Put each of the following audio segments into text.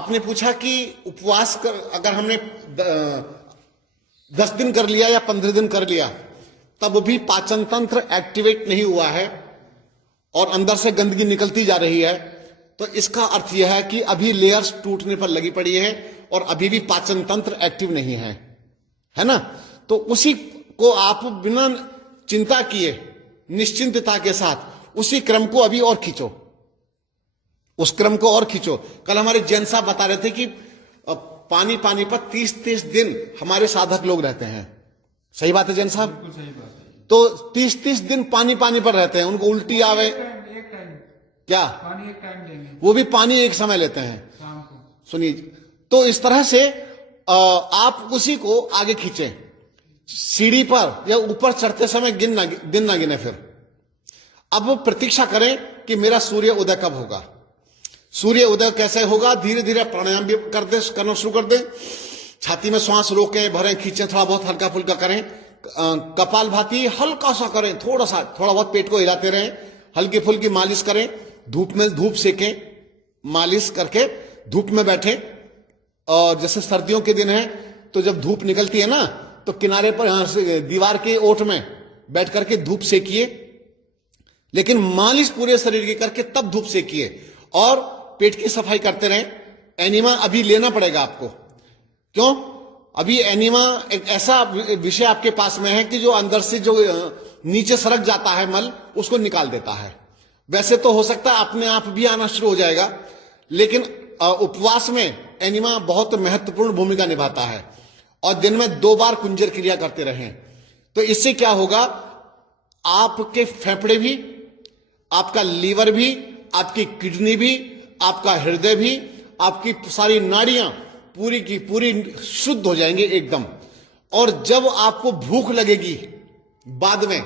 आपने पूछा कि उपवास अगर हमने 10 दिन कर लिया या 15 दिन कर लिया तब भी पाचन तंत्र एक्टिवेट नहीं हुआ है और अंदर से गंदगी निकलती जा रही है, तो इसका अर्थ यह है कि अभी लेयर्स टूटने पर लगी पड़ी है और अभी भी पाचन तंत्र एक्टिव नहीं है ना। तो उसी को आप बिना चिंता किए निश्चिंतता के साथ उसी क्रम को अभी और खींचो, उस क्रम को और खींचो। कल हमारे जैन साहब बता रहे थे कि पानी पर 30-30 दिन हमारे साधक लोग रहते हैं। सही बात है जैन साहब? बिल्कुल सही बात है। तो 30-30 दिन पानी पर रहते हैं, उनको उल्टी आवे एक टाइम क्या, पानी एक टाइम देंगे वो भी पानी एक समय लेते हैं। शाम को। सुनिए, तो इस तरह से आप उसी को आगे खींचे। सीढ़ी पर या ऊपर चढ़ते समय दिन ना गिने। फिर अब प्रतीक्षा करें कि मेरा सूर्य उदय कब होगा। सूर्य उदय कैसे होगा? धीरे धीरे प्राणायाम भी करना शुरू कर दें। छाती में श्वास रोकें, भरें, खींचें, थोड़ा बहुत हल्का फुल्का करें। कपालभाति हल्का सा करें, थोड़ा बहुत पेट को हिलाते रहें। हल्की फुल्की मालिश करें, धूप सेकें, मालिश करके धूप में बैठें। और जैसे सर्दियों के दिन है तो जब धूप निकलती है ना, तो किनारे पर यहां से दीवार के ओट में बैठ करके धूप सेकिए, लेकिन मालिश पूरे शरीर की करके तब धूप सेकिए। और पेट की सफाई करते रहें। एनीमा अभी लेना पड़ेगा आपको। क्यों? अभी एनीमा एक ऐसा विषय आपके पास में है कि जो अंदर से जो नीचे सरक जाता है मल, उसको निकाल देता है। वैसे तो हो सकता है अपने आप भी आना शुरू हो जाएगा, लेकिन उपवास में एनीमा बहुत महत्वपूर्ण भूमिका निभाता है। और दिन में 2 बार कुंजर क्रिया करते रहें। तो इससे क्या होगा? आपके फेफड़े भी, आपका लीवर भी, आपकी किडनी भी, आपका हृदय भी, आपकी सारी नाड़ियां पूरी की पूरी शुद्ध हो जाएंगे एकदम। और जब आपको भूख लगेगी बाद में,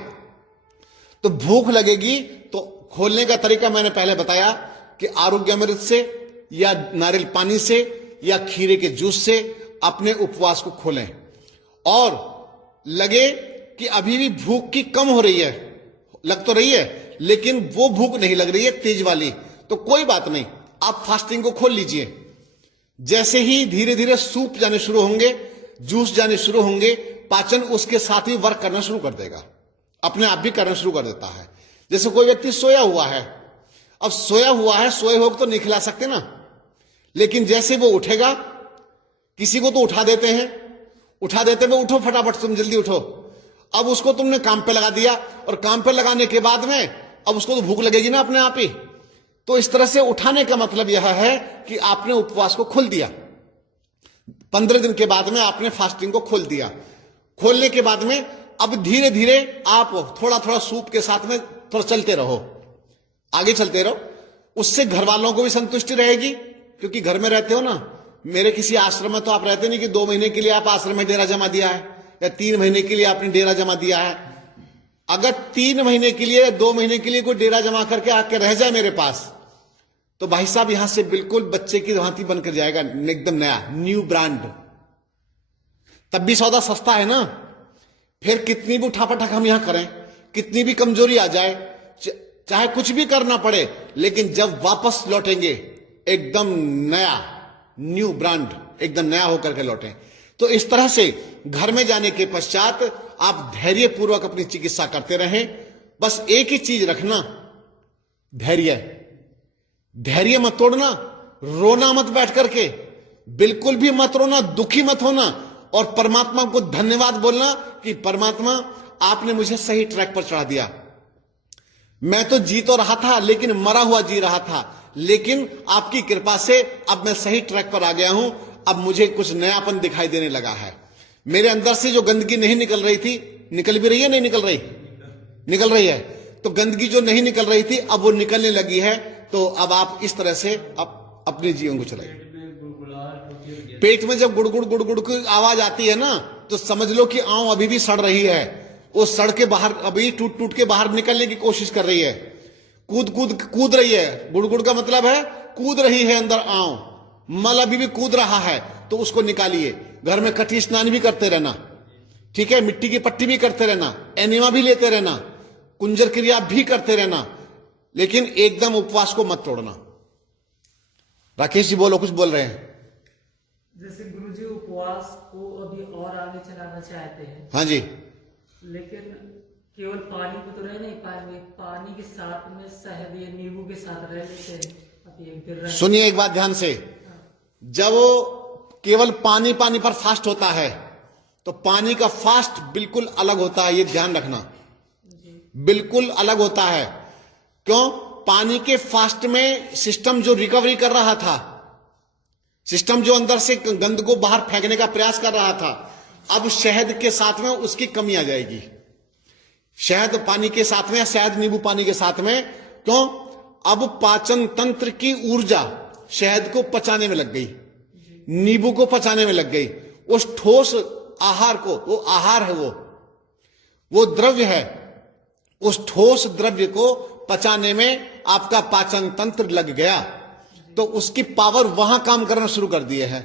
तो भूख लगेगी तो खोलने का तरीका मैंने पहले बताया कि आरोग्यामृत से या नारियल पानी से या खीरे के जूस से अपने उपवास को खोलें। और लगे कि अभी भी भूख की कम हो रही है, लग तो रही है लेकिन वो भूख नहीं लग रही है तेज वाली, तो कोई बात नहीं, आप फास्टिंग को खोल लीजिए। जैसे ही धीरे धीरे सूप जाने शुरू होंगे, जूस जाने शुरू होंगे, पाचन उसके साथ ही वर्क करना शुरू कर देगा, अपने आप भी करना शुरू कर देता है। जैसे कोई व्यक्ति सोया हुआ है, अब सोया हुआ है, सोए हो तो नहीं खिला सकते ना, लेकिन जैसे वो उठेगा, किसी को तो उठा देते हैं, उठो फटाफट, तुम जल्दी उठो। अब उसको तुमने काम पे लगा दिया, और काम पे लगाने के बाद में अब उसको तो भूख लगेगी ना अपने आप ही। तो इस तरह से उठाने का मतलब यह है कि आपने उपवास को खोल दिया। 15 दिन के बाद में आपने फास्टिंग को खोल दिया। खोलने के बाद में अब धीरे धीरे आप थोड़ा सूप के साथ में थोड़ा चलते रहो, आगे चलते रहो। उससे घर वालों को भी संतुष्टि रहेगी, क्योंकि घर में रहते हो ना। मेरे किसी आश्रम में तो आप रहते नहीं कि 2 महीने के लिए आप आश्रम में डेरा जमा दिया है या 3 महीने के लिए आपने डेरा जमा दिया है। अगर 3 महीने के लिए, 2 महीने के लिए कोई डेरा जमा करके आके रह जाए मेरे पास, तो भाई साहब यहां से बिल्कुल बच्चे की भांति बनकर जाएगा, एकदम नया, न्यू ब्रांड। तब भी सौदा सस्ता है ना। फिर कितनी भी उठापटक हम यहां करें, कितनी भी कमजोरी आ जाए, चाहे कुछ भी करना पड़े, लेकिन जब वापस लौटेंगे एकदम नया, न्यू ब्रांड, एकदम नया होकर के लौटें। तो इस तरह से घर में जाने के पश्चात आप धैर्य पूर्वक अपनी चिकित्सा करते रहें। बस एक ही चीज रखना, धैर्य मत तोड़ना, रोना मत बैठ करके, बिल्कुल भी मत रोना, दुखी मत होना, और परमात्मा को धन्यवाद बोलना कि परमात्मा आपने मुझे सही ट्रैक पर चढ़ा दिया। मैं तो जी तो रहा था, लेकिन मरा हुआ जी रहा था, लेकिन आपकी कृपा से अब मैं सही ट्रैक पर आ गया हूं। अब मुझे कुछ नयापन दिखाई देने लगा है। मेरे अंदर से जो गंदगी नहीं निकल रही थी, निकल भी रही है, नहीं निकल रही? निकल रही है। तो गंदगी जो नहीं निकल रही थी अब वो निकलने लगी है। तो अब आप इस तरह से अपने जीवन को चलाइए। पेट में जब गुड़गुड़ की आवाज आती है ना, तो समझ लो कि आंव अभी भी सड़ रही है। वो सड़ के बाहर, अभी टूट के बाहर निकलने की कोशिश कर रही है, कूद रही है। गुड़गुड़ का मतलब है कूद रही है अंदर आंव, मल अभी भी कूद रहा है, तो उसको निकालिए। घर में कटी स्नान भी करते रहना, ठीक है, मिट्टी की पट्टी भी करते रहना, एनिमा भी लेते रहना, कुंजर क्रिया भी करते रहना, लेकिन एकदम उपवास को मत तोड़ना। राकेश जी बोलो, कुछ बोल रहे हैं। जैसे गुरुजी उपवास को अभी और आगे चलाना चाहते हैं, हाँ जी, लेकिन केवल पानी को तो रह नहीं पाएंगे, पानी के साथ में शहद या नींबू के साथ रह लेते हैं। अभी एक दिन रह सुनिए एक बात ध्यान से, जब वो केवल पानी पानी पर फास्ट होता है तो पानी का फास्ट बिल्कुल अलग होता है, ये ध्यान रखना, बिल्कुल अलग होता है। क्यों? पानी के फास्ट में सिस्टम जो रिकवरी कर रहा था, सिस्टम जो अंदर से गंद को बाहर फेंकने का प्रयास कर रहा था, अब शहद के साथ में उसकी कमी आ जाएगी। शहद पानी के साथ में या शहद नींबू पानी के साथ में, क्यों? अब पाचन तंत्र की ऊर्जा शहद को पचाने में लग गई, नींबू को पचाने में लग गई। उस ठोस आहार को, वो आहार है, वो द्रव्य है, उस ठोस द्रव्य को पचाने में आपका पाचन तंत्र लग गया, तो उसकी पावर वहां काम करना शुरू कर दिए है।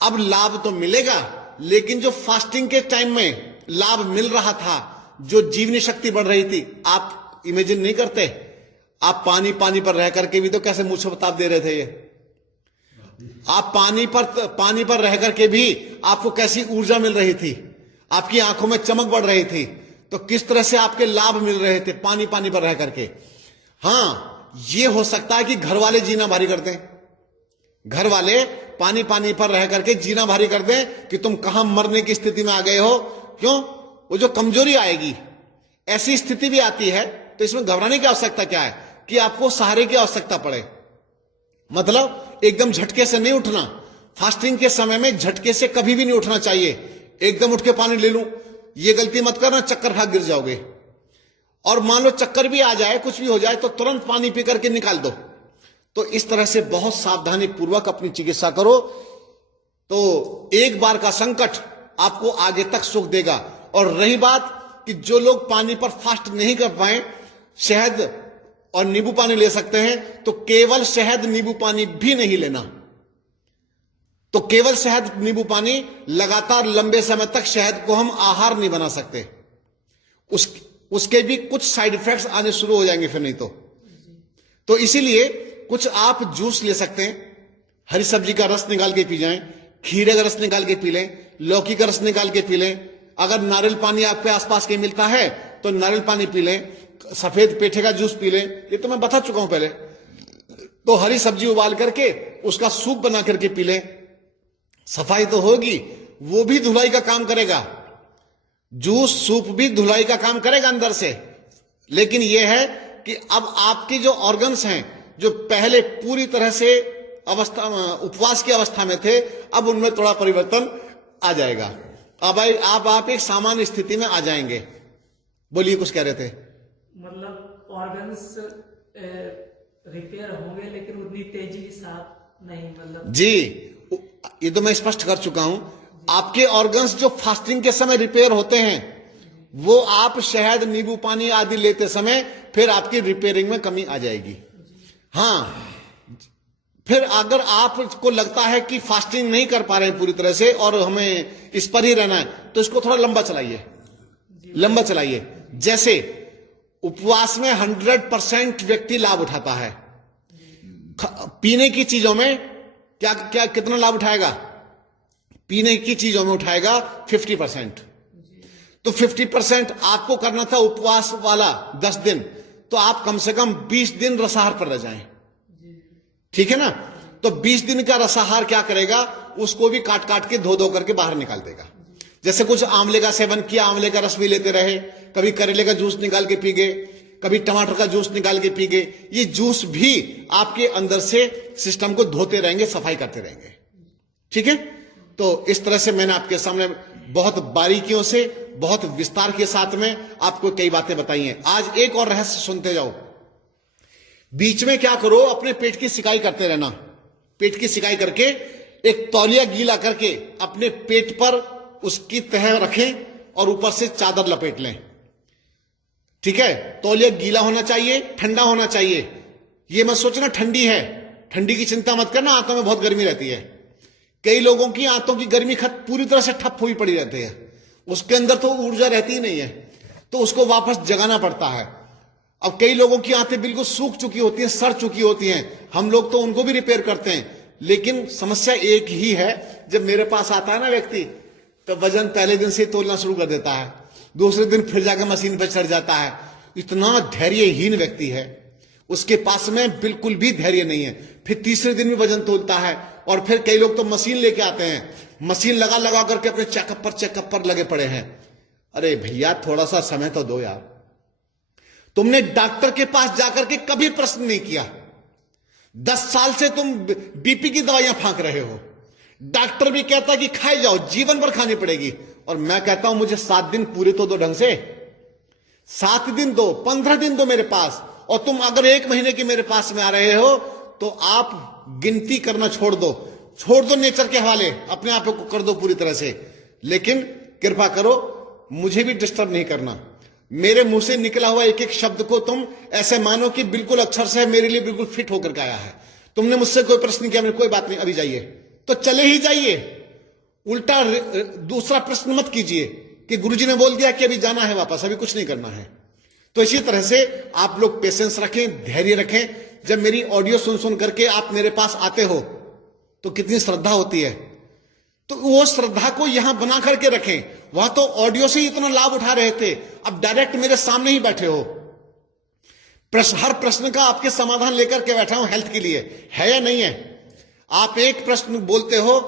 अब लाभ तो मिलेगा, लेकिन जो फास्टिंग के टाइम में लाभ मिल रहा था, जो जीवनी शक्ति बढ़ रही थी, आप इमेजिन नहीं करते, आप पानी पानी पर रह करके भी तो कैसे मुझ से बता दे रहे थे ये। आप पानी पर रह करके भी आपको कैसी ऊर्जा मिल रही थी, आपकी आंखों में चमक बढ़ रही थी, तो किस तरह से आपके लाभ मिल रहे थे पानी पानी पर रह करके। हां, ये हो सकता है कि घर वाले जीना भारी कर दें, घर वाले पानी पानी पर रह करके जीना भारी कर दें कि तुम कहां मरने की स्थिति में आ गए हो। क्यों? वो जो कमजोरी आएगी, ऐसी स्थिति भी आती है, तो इसमें घबराने की आवश्यकता क्या है कि आपको सहारे की आवश्यकता पड़े। मतलब एकदम झटके से नहीं उठना, फास्टिंग के समय में झटके से कभी भी नहीं उठना चाहिए। एकदम उठ के पानी ले लूं, ये गलती मत करना, चक्कर खा गिर जाओगे। और मान लो चक्कर भी आ जाए, कुछ भी हो जाए, तो तुरंत पानी पी करके निकाल दो। तो इस तरह से बहुत सावधानी पूर्वक अपनी चिकित्सा करो, तो एक बार का संकट आपको आगे तक सुख देगा। और रही बात कि जो लोग पानी पर फास्ट नहीं कर पाए, शहद और नींबू पानी ले सकते हैं, तो केवल शहद नींबू पानी भी नहीं लेना। तो केवल शहद नींबू पानी लगातार लंबे समय तक शहद को हम आहार नहीं बना सकते, उसके भी कुछ साइड इफेक्ट्स आने शुरू हो जाएंगे फिर नहीं तो इसीलिए कुछ आप जूस ले सकते हैं, हरी सब्जी का रस निकाल के पी जाएं, खीरे का रस निकाल के पी लें, लौकी का रस निकाल के पी लें। अगर नारियल पानी आपके आसपास के मिलता है तो नारियल पानी पी लें, सफेद पेठे का जूस पी लें, ये तो मैं बता चुका हूं पहले। तो हरी सब्जी उबाल करके उसका सूप बना करके पी लें, सफाई तो होगी, वो भी धुलाई का काम करेगा। जूस सूप भी धुलाई का काम करेगा अंदर से। लेकिन यह है कि अब आपके जो ऑर्गन्स हैं, जो पहले पूरी तरह से उपवास की अवस्था में थे, अब उनमें थोड़ा परिवर्तन आ जाएगा। अब आप एक सामान्य स्थिति में आ जाएंगे। बोलिए, कुछ कह रहे थे। मतलब ऑर्गन्स रिपेयर होंगे, लेकिन उतनी तेजी के साथ नहीं। मतलब जी, ये तो मैं स्पष्ट कर चुका हूं। आपके ऑर्गन्स जो फास्टिंग के समय रिपेयर होते हैं, वो आप शहद नींबू पानी आदि लेते समय फिर आपकी रिपेयरिंग में कमी आ जाएगी। हां, फिर अगर आपको लगता है कि फास्टिंग नहीं कर पा रहे हैं पूरी तरह से और हमें इस पर ही रहना है, तो इसको थोड़ा लंबा चलाइए, लंबा चलाइए। जैसे उपवास में 100% व्यक्ति लाभ उठाता है, पीने की चीजों में क्या कितना लाभ उठाएगा? पीने की चीजों में उठाएगा 50%। तो 50% आपको करना था उपवास वाला 10 दिन, तो आप कम से कम 20 दिन रसाहार पर रह जाएं। ठीक है ना? तो 20 दिन का रसाहार क्या करेगा? उसको भी काट काट के धो धो करके बाहर निकाल देगा। जैसे कुछ आंवले का सेवन किया, आंवले का रस भी लेते रहे, कभी करेले का जूस निकाल के पी गए, कभी टमाटर का जूस निकाल के पी गए। ये जूस भी आपके अंदर से सिस्टम को धोते रहेंगे, सफाई करते रहेंगे। ठीक है? तो इस तरह से मैंने आपके सामने बहुत बारीकियों से, बहुत विस्तार के साथ में आपको कई बातें बताई हैं। आज एक और रहस्य सुनते जाओ। बीच में क्या करो, अपने पेट की सिकाई करते रहना। पेट की सिकाई करके एक तौलिया गीला करके अपने पेट पर उसकी तह रखें और ऊपर से चादर लपेट लें। ठीक है? तौलिया गीला होना चाहिए, ठंडा होना चाहिए। ये मत सोचना ठंडी है, ठंडी की चिंता मत करना, आंतों में बहुत गर्मी रहती है। कई लोगों की आंतों की गर्मी पूरी तरह से ठप हुई पड़ी रहती है, उसके अंदर तो ऊर्जा रहती ही नहीं है, तो उसको वापस जगाना पड़ता है। अब कई लोगों की आंतें बिल्कुल सूख चुकी होती हैं, सड़ चुकी होती हैं, हम लोग तो उनको भी रिपेयर करते हैं। लेकिन समस्या एक ही है, जब मेरे पास आता है ना व्यक्ति, तो वजन पहले दिन से ही तोलना शुरू कर देता है, दूसरे दिन फिर जाकर मशीन पर चढ़ जाता है। इतना धैर्यहीन व्यक्ति है, उसके पास में बिल्कुल भी धैर्य नहीं है। फिर तीसरे दिन भी वजन तोलता है, और फिर कई लोग तो मशीन लेके आते हैं, मशीन लगा लगा करके अपने चेकअप पर लगे पड़े हैं। अरे भैया थोड़ा सा समय तो दो यार। तुमने डॉक्टर के पास जाकर के कभी प्रश्न नहीं किया। 10 साल से तुम बीपी की दवाइयां फांक रहे हो, डॉक्टर भी कहता है कि खाए जाओ, जीवन भर खानी पड़ेगी, और मैं कहता हूं मुझे 7 दिन पूरे तो दो ढंग से, 7 दिन दो, 15 दिन दो मेरे पास। और तुम अगर 1 महीने के मेरे पास में आ रहे हो तो आप गिनती करना छोड़ दो नेचर के हवाले, अपने आप को कर दो पूरी तरह से। लेकिन कृपा करो मुझे भी डिस्टर्ब नहीं करना। मेरे मुंह से निकला हुआ एक एक शब्द को तुम ऐसे मानो कि बिल्कुल अक्षर से मेरे लिए बिल्कुल फिट होकर के आया है। तुमने मुझसे कोई प्रश्न किया, मैंने कोई बात नहीं, अभी जाइए, तो चले ही जाइए। उल्टा दूसरा प्रश्न मत कीजिए कि गुरुजी ने बोल दिया कि अभी जाना है वापस, अभी कुछ नहीं करना है। तो इसी तरह से आप लोग पेशेंस रखें, धैर्य रखें। जब मेरी ऑडियो सुन करके आप मेरे पास आते हो तो कितनी श्रद्धा होती है, तो वो श्रद्धा को यहां बना करके रखें। वहां तो ऑडियो से ही इतना लाभ उठा रहे थे, अब डायरेक्ट मेरे सामने ही बैठे हो। हर प्रश्न का आपके समाधान लेकर के बैठा हूं, हेल्थ के लिए है या नहीं है। आप एक प्रश्न बोलते हो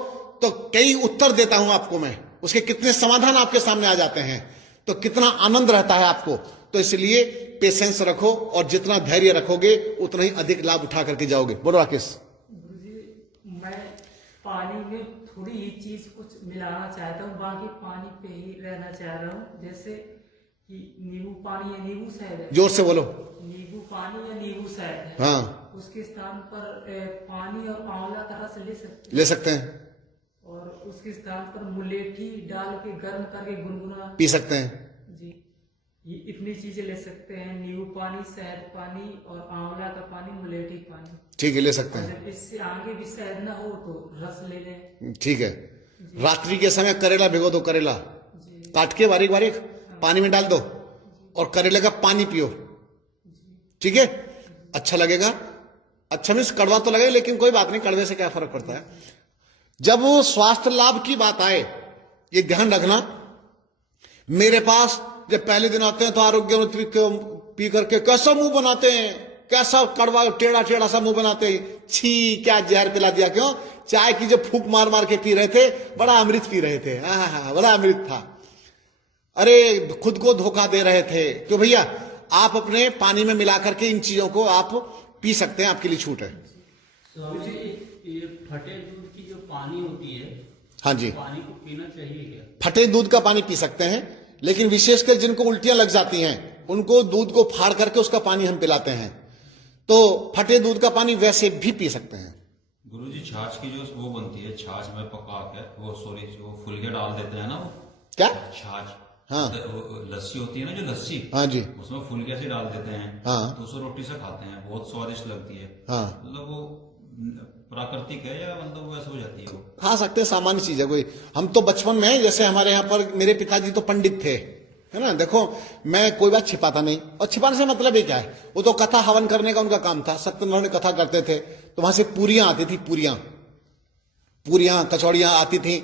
तो कई उत्तर देता हूं आपको मैं, उसके कितने समाधान आपके सामने आ जाते हैं, तो कितना आनंद रहता है आपको। तो इसलिए पेशेंस रखो, और जितना धैर्य रखोगे उतना ही अधिक लाभ उठा करके जाओगे। बोलो राकेश। गुरुजी मैं पानी में थोड़ी ही चीज कुछ मिलाना चाहता हूँ, बाकी पानी पे ही रहना चाह रहा हूँ। जैसे कि नींबू पानी या नींबू शहद है, जोर से बोलो। नींबू पानी या नींबू शहद है, हाँ, उसके स्थान पर पानी और आंवला का रस ले सकते हैं, और उसके स्थान पर मुलेठी डाल के गर्म करके गुनगुना पी सकते हैं जी। ये इतनी चीजें ले सकते हैं, नींबू पानी, शहद पानी और आंवला का पानी, मुलेठी पानी। ठीक है, ले सकते और हैं। जब इससे आगे भी शहद ना हो तो रस ले लें। ठीक है। रात्रि के समय करेला भिगो दो, करेला काट के बारीक बारीक पानी में डाल दो, और करेले का पानी पियो, ठीक है, अच्छा लगेगा। अच्छा मीन्स कड़वा तो लगेगा, लेकिन कोई बात नहीं, कड़वे से क्या फर्क पड़ता है। जब वो स्वास्थ्य लाभ की बात आए, ये ध्यान रखना, मेरे पास जब पहले दिन आते हैं तो आरोग्य पी करके कैसा मुंह बनाते हैं, कैसा कड़वा टेढ़ा टेढ़ा सा मुंह बनाते हैं, छी क्या जहर पिला दिया। क्यों? चाय की जब फूंक मार मार के पी रहे थे, बड़ा अमृत पी रहे थे, हाँ बड़ा अमृत था। अरे खुद को धोखा दे रहे थे। तो भैया आप अपने पानी में मिला करके इन चीजों को आप पी सकते हैं, आपके लिए छूट है। स्वामी जी, ये फटे दूध की जो पानी होती है, हाँ जी, पानी को पीना चाहिए क्या? फटे दूध का पानी पी सकते हैं, लेकिन विशेषकर जिनको उल्टियां लग जाती हैं उनको दूध को फाड़ करके उसका पानी हम पिलाते हैं। तो फटे दूध का पानी वैसे भी पी सकते हैं। गुरुजी छाछ की जो वो बनती है, छाछ में पका के वो जो फुलके डाल देते हैं ना, वो क्या छाछ, हाँ, लस्सी होती है ना, जो लस्सी, हाँ जी, उसमें फुलके से डाल देते हैं, हाँ, तो उसको रोटी से खाते हैं, बहुत स्वादिष्ट लगती है। हाँ, मतलब वो प्राकृतिक है या मतलब वो ऐसे हो जाती है? वो खा सकते हैं, सामान्य चीज है कोई। हम तो बचपन में, जैसे हमारे यहाँ पर मेरे पिताजी तो पंडित थे, है ना, देखो मैं कोई बात छिपाता नहीं, और छिपाने से मतलब ही क्या है, वो तो कथा हवन करने का उनका काम था, सत्यनारायण कथा करते थे, तो वहां से पूरियां आती थी, पूरियां कचौड़ियां आती थी।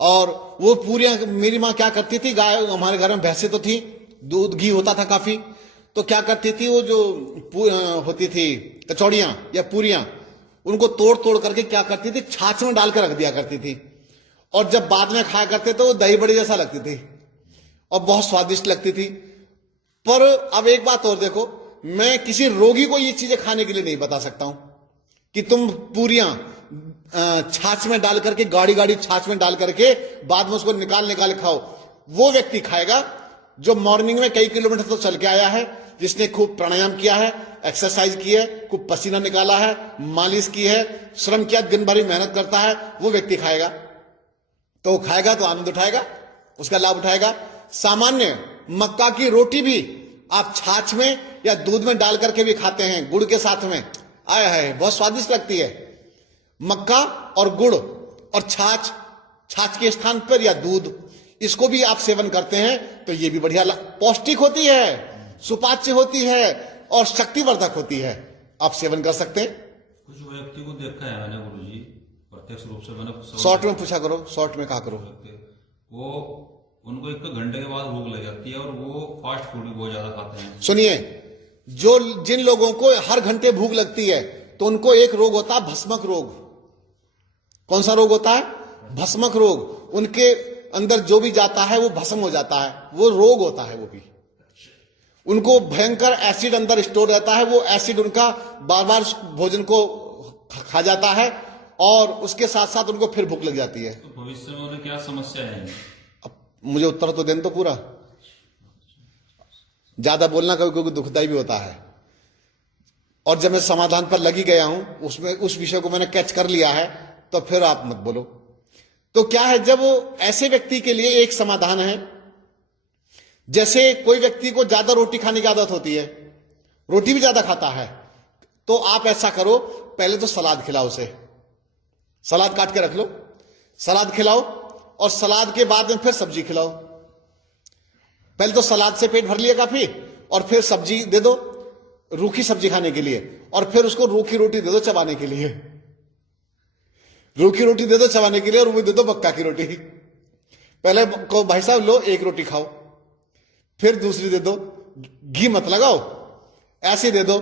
और वो पूरियां मेरी माँ क्या करती थी, गाय हमारे घर में भैंसे तो थी, दूध घी होता था काफी, तो क्या करती थी, वो जो होती थी कचौड़ियां या पूरियां, उनको तोड़ तोड़ करके क्या करती थी, छाछ में डालकर रख दिया करती थी, और जब बाद में खाया करते तो वो दही बड़ी जैसा लगती थी और बहुत स्वादिष्ट लगती थी। पर अब एक बात और देखो, मैं किसी रोगी को ये चीजें खाने के लिए नहीं बता सकता हूं कि तुम पूरियां छाछ में डाल करके, गाढ़ी गाढ़ी छाछ में डाल करके बाद में उसको निकाल खाओ। वो व्यक्ति खाएगा जो मॉर्निंग में कई किलोमीटर तो चल के आया है, जिसने खूब प्राणायाम किया है, एक्सरसाइज की है, खूब पसीना निकाला है, मालिश की है, श्रम किया, दिन भर मेहनत करता है, वो व्यक्ति खाएगा। तो खाएगा तो आनंद उठाएगा, उसका लाभ उठाएगा। सामान्य मक्का की रोटी भी आप छाछ में या दूध में डाल करके भी खाते हैं, गुड़ के साथ में, आया है, बहुत स्वादिष्ट लगती है। मक्का और गुड़ और छाछ के स्थान पर या दूध, इसको भी आप सेवन करते हैं तो ये भी बढ़िया पौष्टिक होती है, सुपाच्य होती है, और शक्तिवर्धक होती है। आप सेवन कर सकते हैं। कुछ व्यक्ति को देखा है मैंने गुरुजी, प्रत्यक्ष रूप से मैंने शॉर्ट में पूछा करो, शॉर्ट में कहा करो। वो उनको 1 घंटे के बाद भूख लग जाती है और वो फास्ट फूड भी बहुत ज्यादा खाते हैं। सुनिए, जिन लोगों को हर घंटे भूख लगती है तो उनको एक रोग होता है भस्मक रोग। कौन सा रोग होता है? भस्मक रोग। उनके अंदर जो भी जाता है वो भस्म हो जाता है, वो रोग होता है। वो भी उनको भयंकर एसिड अंदर स्टोर रहता है, वो एसिड उनका बार बार भोजन को खा जाता है और उसके साथ साथ उनको फिर भूख लग जाती है। तो भविष्य में उन्हें क्या समस्या है? अब मुझे उत्तर तो देना तो पूरा, ज्यादा बोलना कभी कभी दुखदाई भी होता है। और जब मैं समाधान पर लगी गया हूं, उसमें उस विषय को मैंने कैच कर लिया है, तो फिर आप मत बोलो। तो क्या है, जब ऐसे व्यक्ति के लिए एक समाधान है, जैसे कोई व्यक्ति को ज्यादा रोटी खाने की आदत होती है, रोटी भी ज्यादा खाता है, तो आप ऐसा करो, पहले तो सलाद खिलाओ उसे, सलाद काट के रख लो, सलाद खिलाओ और सलाद के बाद में फिर सब्जी खिलाओ। पहले तो सलाद से पेट भर लिया काफी, और फिर सब्जी दे दो, रूखी सब्जी खाने के लिए, और फिर उसको रूखी रोटी दे दो चबाने के लिए। रूखी रोटी दे दो चबाने के लिए और वो दे दो मक्का की रोटी। पहले को भाई साहब लो एक रोटी खाओ, फिर दूसरी दे दो, घी मत लगाओ, ऐसे दे दो।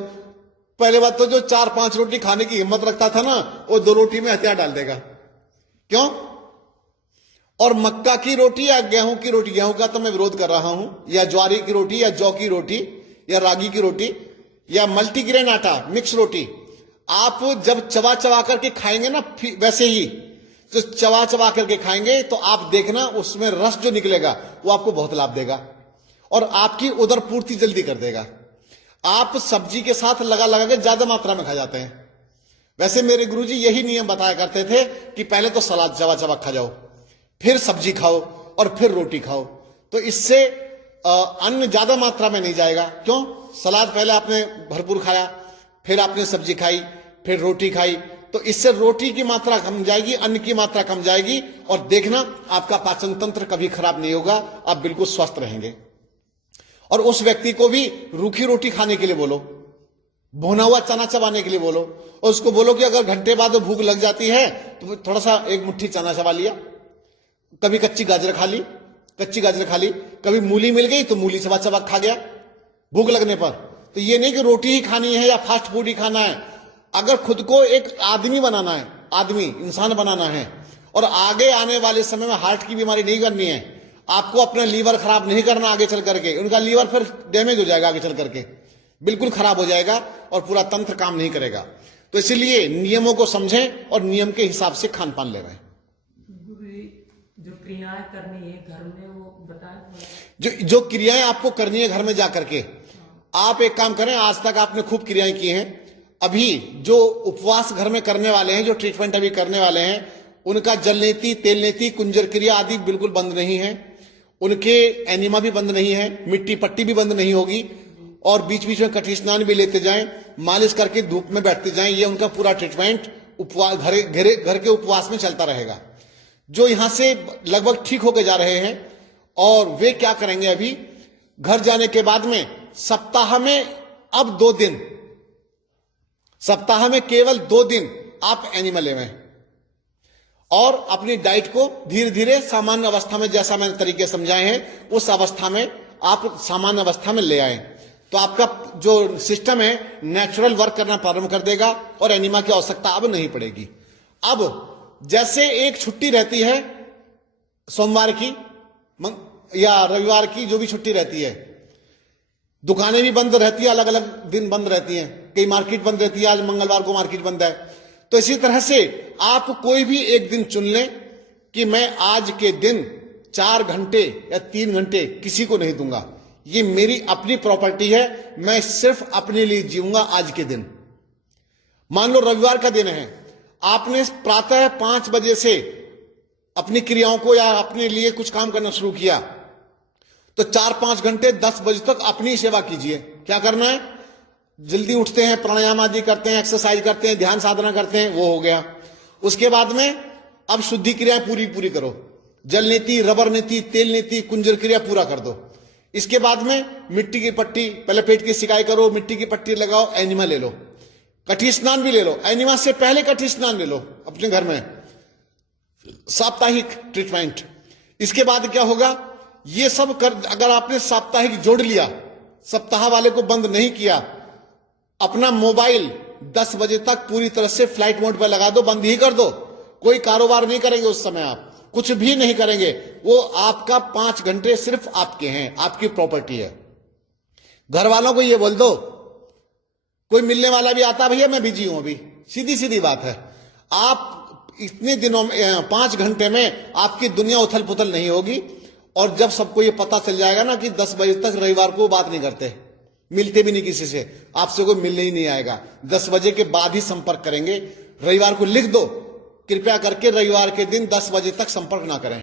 पहले बात तो जो 4-5 रोटी खाने की हिम्मत रखता था ना, वो 2 रोटी में हथियार डाल देगा। क्यों? और मक्का की रोटी या गेहूं की रोटी, गेहूं का तो मैं विरोध कर रहा हूं, या ज्वारी की रोटी या जौ की रोटी या रागी की रोटी या मल्टीग्रेन आटा मिक्स रोटी, आप जब चबा चबा करके खाएंगे ना, वैसे ही तो चबा चबा करके खाएंगे तो आप देखना उसमें रस जो निकलेगा वो आपको बहुत लाभ देगा और आपकी उदर पूर्ति जल्दी कर देगा। आप सब्जी के साथ लगा लगा के ज्यादा मात्रा में खा जाते हैं। वैसे मेरे गुरुजी यही नियम बताया करते थे कि पहले तो सलाद चबा चबा खा जाओ, फिर सब्जी खाओ और फिर रोटी खाओ, तो इससे अन्न ज्यादा मात्रा में नहीं जाएगा। क्यों? सलाद पहले आपने भरपूर खाया, फिर आपने सब्जी खाई, फिर रोटी खाई, तो इससे रोटी की मात्रा कम जाएगी, अन्न की मात्रा कम जाएगी, और देखना आपका पाचन तंत्र कभी खराब नहीं होगा, आप बिल्कुल स्वस्थ रहेंगे। और उस व्यक्ति को भी रूखी रोटी खाने के लिए बोलो, भुना हुआ चना चबाने के लिए बोलो, और उसको बोलो कि अगर घंटे बाद भूख लग जाती है तो थोड़ा सा 1 मुट्ठी चना चबा लिया, कभी कच्ची गाजर खा ली, कभी मूली मिल गई तो मूली चबा चबा खा गया भूख लगने पर। तो ये नहीं कि रोटी ही खानी है या फास्ट फूड ही खाना है। अगर खुद को एक आदमी बनाना है, आदमी इंसान बनाना है, और आगे आने वाले समय में हार्ट की बीमारी नहीं करनी है, आपको अपना लीवर खराब नहीं करना आगे चल करके, उनका लीवर फिर डैमेज हो जाएगा, आगे चल करके बिल्कुल खराब हो जाएगा और पूरा तंत्र काम नहीं करेगा। तो इसलिए नियमों को समझें और नियम के हिसाब से खान पान ले रहे हैं। जो क्रियाएं करनी है घर में वो बताएं। जो क्रियाएं आपको करनी है घर में जाकर के, आप एक काम करें, आज तक आपने खूब क्रियाएं की हैं, अभी जो उपवास घर में करने वाले हैं, जो ट्रीटमेंट अभी करने वाले हैं, उनका जल नीति, तेल नीति, कुंजर क्रिया आदि बिल्कुल बंद नहीं है, उनके एनिमा भी बंद नहीं है, मिट्टी पट्टी भी बंद नहीं होगी, और बीच बीच में कटी स्नान भी लेते जाएं, मालिश करके धूप में बैठते जाएं। ये उनका पूरा ट्रीटमेंट उपवास घर के उपवास में चलता रहेगा। जो यहां से लगभग ठीक होके जा रहे हैं, और वे क्या करेंगे, अभी घर जाने के बाद में सप्ताह में अब 2 दिन, सप्ताह में केवल 2 दिन आप एनिमल लेवें और अपनी डाइट को धीरे धीरे सामान्य अवस्था में, जैसा मैंने तरीके समझाए हैं, उस अवस्था में आप सामान्य अवस्था में ले आए, तो आपका जो सिस्टम है नेचुरल वर्क करना प्रारंभ कर देगा और एनिमा की आवश्यकता अब नहीं पड़ेगी। अब जैसे एक छुट्टी रहती है सोमवार की या रविवार की, जो भी छुट्टी रहती है, दुकानें भी बंद रहती है, अलग अलग दिन बंद रहती हैं, कई मार्केट बंद रहती है, आज मंगलवार को मार्केट बंद है, तो इसी तरह से आप कोई भी एक दिन चुन लें कि मैं आज के दिन 4 घंटे या 3 घंटे किसी को नहीं दूंगा, ये मेरी अपनी प्रॉपर्टी है, मैं सिर्फ अपने लिए जीऊंगा आज के दिन। मान लो रविवार का दिन है, आपने प्रातः 5 बजे से अपनी क्रियाओं को या अपने लिए कुछ काम करना शुरू किया, तो 4-5 घंटे 10 बजे तक अपनी सेवा कीजिए। क्या करना है? जल्दी उठते हैं, प्राणायाम आदि करते हैं, एक्सरसाइज करते हैं, ध्यान साधना करते हैं, वो हो गया। उसके बाद में अब शुद्धि क्रियाएं पूरी करो, जल नीति, रबर नीति, तेल नीति, कुंजर क्रिया पूरा कर दो। इसके बाद में मिट्टी की पट्टी, पहले पेट की सिकाई करो, मिट्टी की पट्टी लगाओ, एनिमा ले लो, कटी स्नान भी ले लो, एनिमा से पहले कटी स्नान ले लो अपने घर में, साप्ताहिक ट्रीटमेंट। इसके बाद क्या होगा, ये सब कर, अगर आपने साप्ताहिक जोड़ लिया, सप्ताह वाले को बंद नहीं किया, अपना मोबाइल 10 बजे तक पूरी तरह से फ्लाइट मोड पर लगा दो, बंद ही कर दो। कोई कारोबार नहीं करेंगे उस समय, आप कुछ भी नहीं करेंगे, वो आपका 5 घंटे सिर्फ आपके हैं, आपकी प्रॉपर्टी है। घर वालों को ये बोल दो, कोई मिलने वाला भी आता, भैया मैं बिजी हूं अभी, सीधी सीधी बात है। आप इतने दिनों में 5 घंटे में आपकी दुनिया उथल पुथल नहीं होगी। और जब सबको ये पता चल जाएगा ना कि 10 बजे तक रविवार को बात नहीं करते, मिलते भी नहीं किसी से, आपसे कोई मिलने ही नहीं आएगा, 10 बजे के बाद ही संपर्क करेंगे। रविवार को लिख दो, कृपया करके रविवार के दिन 10 बजे तक संपर्क ना करें।